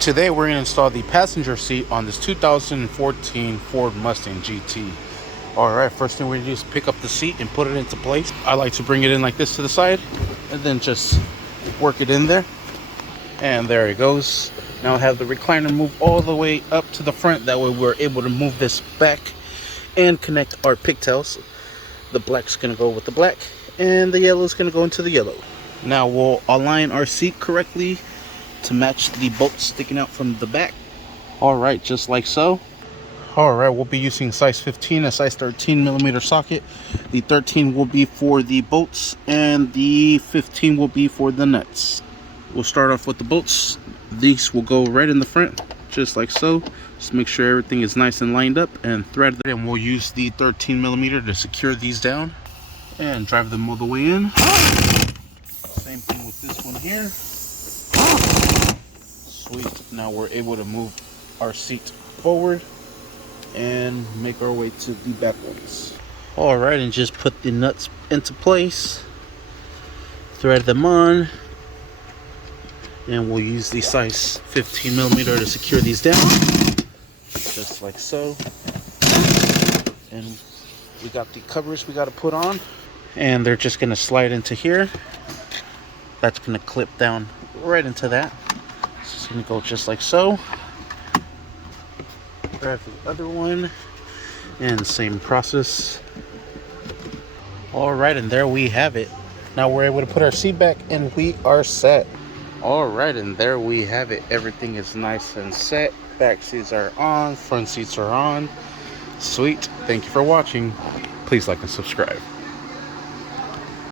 Today we're going to install the passenger seat on this 2014 Ford Mustang GT. Alright, first thing we're going to do is pick up the seat and put it into place. I like to bring it in like this to the side and then just work it in there. And there it goes. Now I have the recliner move all the way up to the front. That way we're able to move this back and connect our pigtails. The black's going to go with the black and the yellow is going to go into the yellow. Now we'll align our seat correctly to match the bolts sticking out from the back. Alright, just like so. Alright, we'll be using size 15, a size 13 millimeter socket. The 13 will be for the bolts and the 15 will be for the nuts. We'll start off with the bolts. These will go right in the front, just like so. Just make sure everything is nice and lined up and threaded. And we'll use the 13 millimeter to secure these down and drive them all the way in. Same thing with this one here. Sweet. Now we're able to move our seat forward and make our way to the back ones. Alright, and just put the nuts into place, thread them on, and we'll use the size 15 millimeter to secure these down, just like so. And we got the covers we got to put on, and they're just going to slide into here. That's going to clip down right into that. It's going to go just like so. Grab the other one and same process. Alright, and there we have it. Now we're able to put our seat back and we are set. Alright, and there we have it. Everything is nice and set. Back seats are on, front seats are on. Sweet. Thank you for watching. Please like and subscribe.